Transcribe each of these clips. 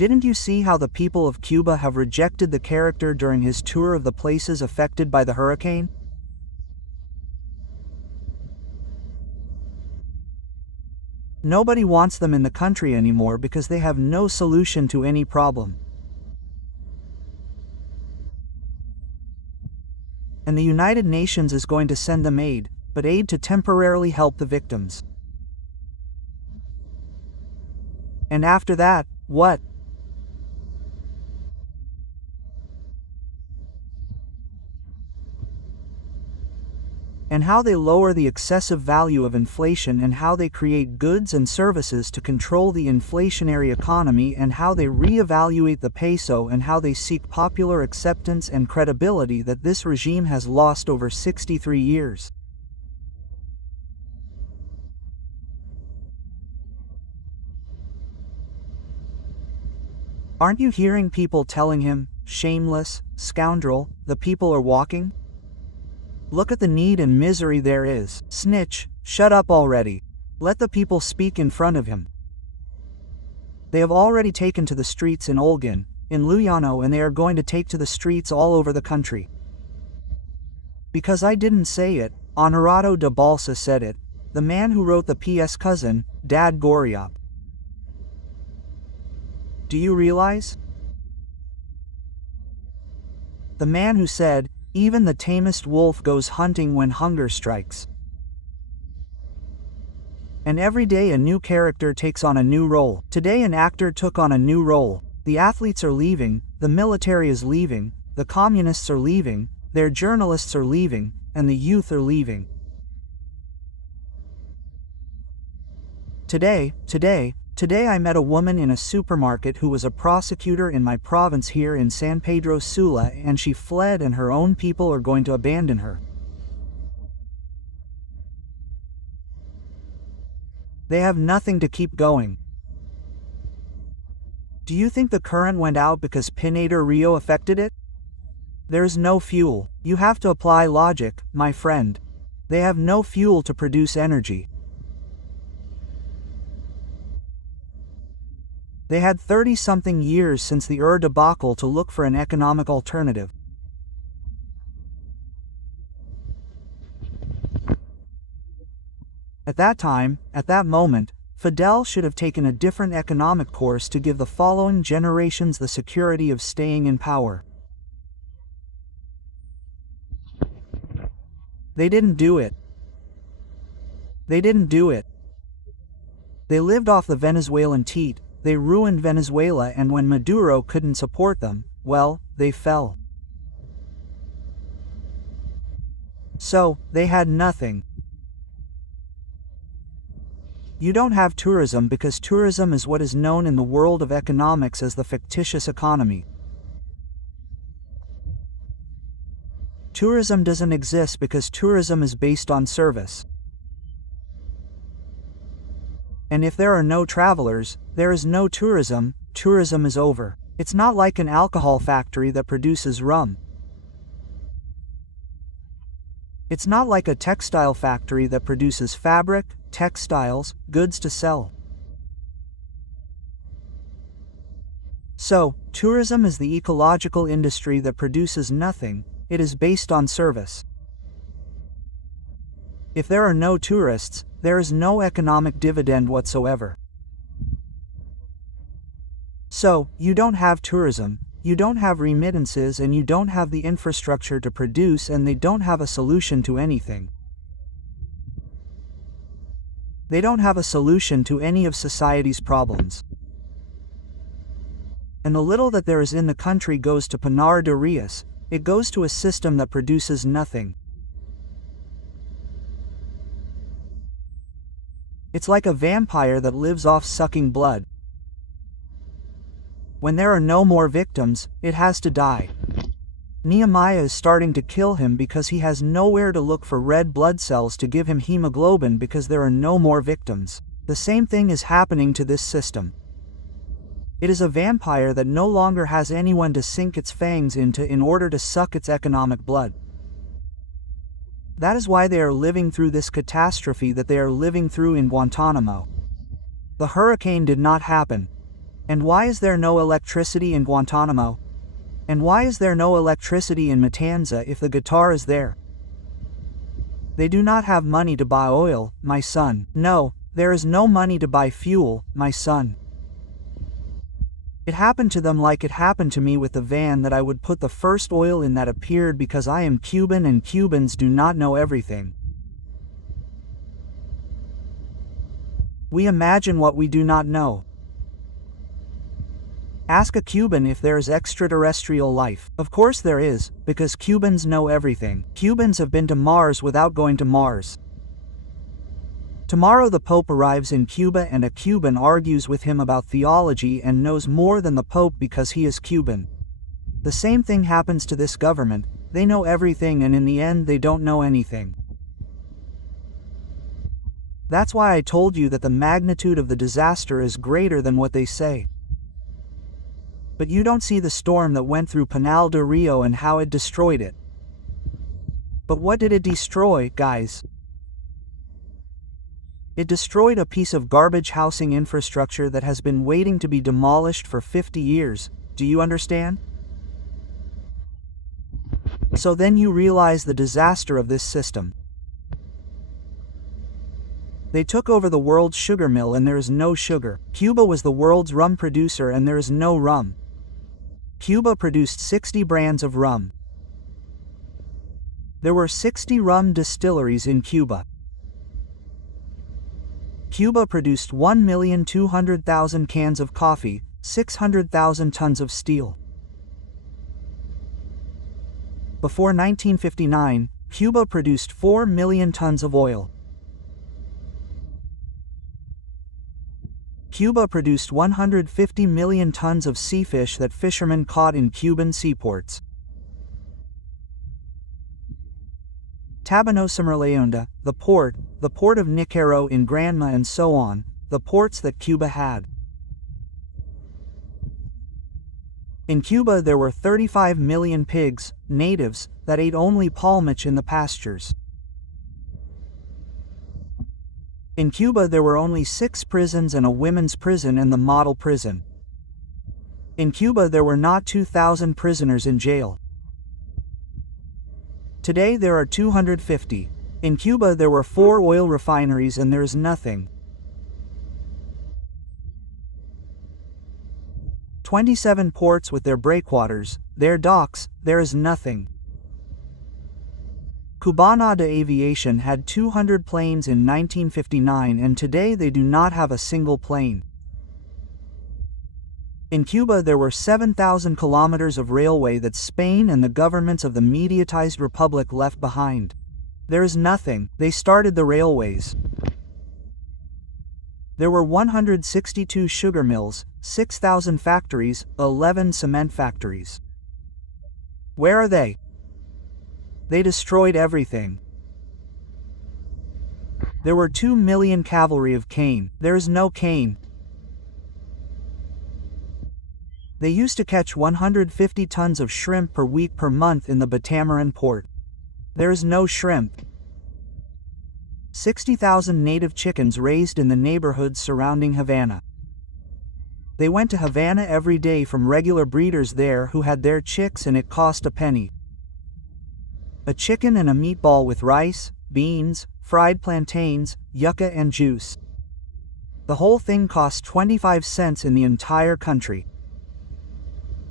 Didn't you see how the people of Cuba have rejected the character during his tour of the places affected by the hurricane? Nobody wants them in the country anymore because they have no solution to any problem. And the United Nations is going to send them aid, but aid to temporarily help the victims. And after that, what? And how they lower the excessive value of inflation, and how they create goods and services to control the inflationary economy, and how they reevaluate the peso, and how they seek popular acceptance and credibility that this regime has lost over 63 years. Aren't you hearing people telling him, "Shameless, scoundrel, the people are walking"? Look at the need and misery there is. Snitch, shut up already. Let the people speak in front of him. They have already taken to the streets in Olguín, in Luyano, and they are going to take to the streets all over the country. Because I didn't say it, Honorado de Balsa said it, the man who wrote the P.S. Cousin, Dad Goriop. Do you realize? The man who said, "Even the tamest wolf goes hunting when hunger strikes." And every day a new character takes on a new role. Today an actor took on a new role. The athletes are leaving, the military is leaving, the communists are leaving, their journalists are leaving, and the youth are leaving. Today I met a woman in a supermarket who was a prosecutor in my province here in San Pedro Sula, and she fled, and her own people are going to abandon her. They have nothing to keep going. Do you think the current went out because Pinator Rio affected it? There is no fuel. You have to apply logic, my friend. They have no fuel to produce energy. They had 30-something years since the debacle to look for an economic alternative. At that time, at that moment, Fidel should have taken a different economic course to give the following generations the security of staying in power. They didn't do it. They didn't do it. They lived off the Venezuelan teat. They ruined Venezuela, and when Maduro couldn't support them, well, they fell. So, they had nothing. You don't have tourism because tourism is what is known in the world of economics as the fictitious economy. Tourism doesn't exist because tourism is based on service. And if there are no travelers, there is no tourism, tourism is over. It's not like an alcohol factory that produces rum. It's not like a textile factory that produces fabric, textiles, goods to sell. So, tourism is the ecological industry that produces nothing, it is based on service. If there are no tourists, there is no economic dividend whatsoever. So, you don't have tourism, you don't have remittances, and you don't have the infrastructure to produce, and they don't have a solution to anything. They don't have a solution to any of society's problems. And the little that there is in the country goes to Pinar de Rios, it goes to a system that produces nothing. It's like a vampire that lives off sucking blood. When there are no more victims, it has to die. Nehemiah is starting to kill him because he has nowhere to look for red blood cells to give him hemoglobin because there are no more victims. The same thing is happening to this system. It is a vampire that no longer has anyone to sink its fangs into in order to suck its economic blood. That is why they are living through this catastrophe that they are living through in Guantanamo. The hurricane did not happen. And why is there no electricity in Guantanamo? And why is there no electricity in Matanza if the guitar is there? They do not have money to buy oil, my son. No, there is no money to buy fuel, my son. It happened to them like it happened to me with the van that I would put the first oil in that appeared because I am Cuban and Cubans do not know everything. We imagine what we do not know. Ask a Cuban if there is extraterrestrial life. Of course there is, because Cubans know everything. Cubans have been to Mars without going to Mars. Tomorrow the Pope arrives in Cuba and a Cuban argues with him about theology and knows more than the Pope because he is Cuban. The same thing happens to this government. They know everything and in the end they don't know anything. That's why I told you that the magnitude of the disaster is greater than what they say. But you don't see the storm that went through Pinal del Rio and how it destroyed it. But what did it destroy, guys? It destroyed a piece of garbage housing infrastructure that has been waiting to be demolished for 50 years. Do you understand? So then you realize the disaster of this system. They took over the world's sugar mill and there is no sugar. Cuba was the world's rum producer and there is no rum. Cuba produced 60 brands of rum. There were 60 rum distilleries in Cuba. Cuba produced 1,200,000 cans of coffee, 600,000 tons of steel. Before 1959, Cuba produced 4 million tons of oil. Cuba produced 150 million tons of sea fish that fishermen caught in Cuban seaports. Tabano-Samarleonda, the port of Nicaro in Granma and so on, the ports that Cuba had. In Cuba there were 35 million pigs, natives, that ate only palmich in the pastures. In Cuba there were only 6 prisons and a women's prison and the model prison. In Cuba there were not 2,000 prisoners in jail. Today there are 250. In Cuba there were 4 oil refineries and there is nothing. 27 ports with their breakwaters, their docks, there is nothing. Cubana de Aviación had 200 planes in 1959 and today they do not have a single plane. In Cuba there were 7,000 kilometers of railway that Spain and the governments of the mediatized republic left behind. There is nothing. They started the railways. There were 162 sugar mills, 6,000 factories, 11 cement factories. Where are they? They destroyed everything. There were 2 million cavalry of cane. There is no cane. They used to catch 150 tons of shrimp per week per month in the Batamaran port. There is no shrimp. 60,000 native chickens raised in the neighborhoods surrounding Havana. They went to Havana every day from regular breeders there who had their chicks and it cost a penny. A chicken and a meatball with rice, beans, fried plantains, yucca and juice. The whole thing cost 25 cents in the entire country.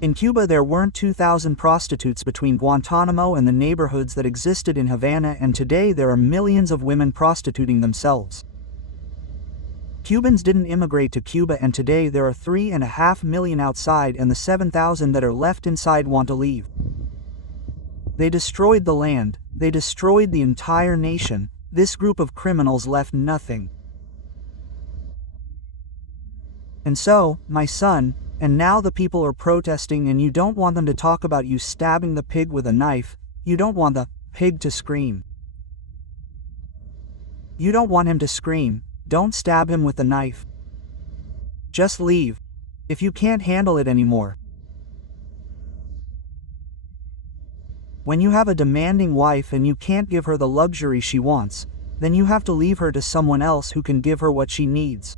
In Cuba there weren't 2,000 prostitutes between Guantanamo and the neighborhoods that existed in Havana and today there are millions of women prostituting themselves. Cubans didn't immigrate to Cuba and today there are 3.5 million outside and the 7,000 that are left inside want to leave. They destroyed the land, they destroyed the entire nation. This group of criminals left nothing. And so, my son, and now the people are protesting and you don't want them to talk about you stabbing the pig with a knife, you don't want the pig to scream. You don't want him to scream, don't stab him with the knife. Just leave. If you can't handle it anymore. When you have a demanding wife and you can't give her the luxury she wants, then you have to leave her to someone else who can give her what she needs.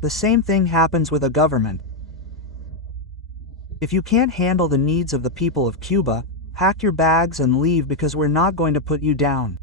The same thing happens with a government. If you can't handle the needs of the people of Cuba, pack your bags and leave because we're not going to put you down.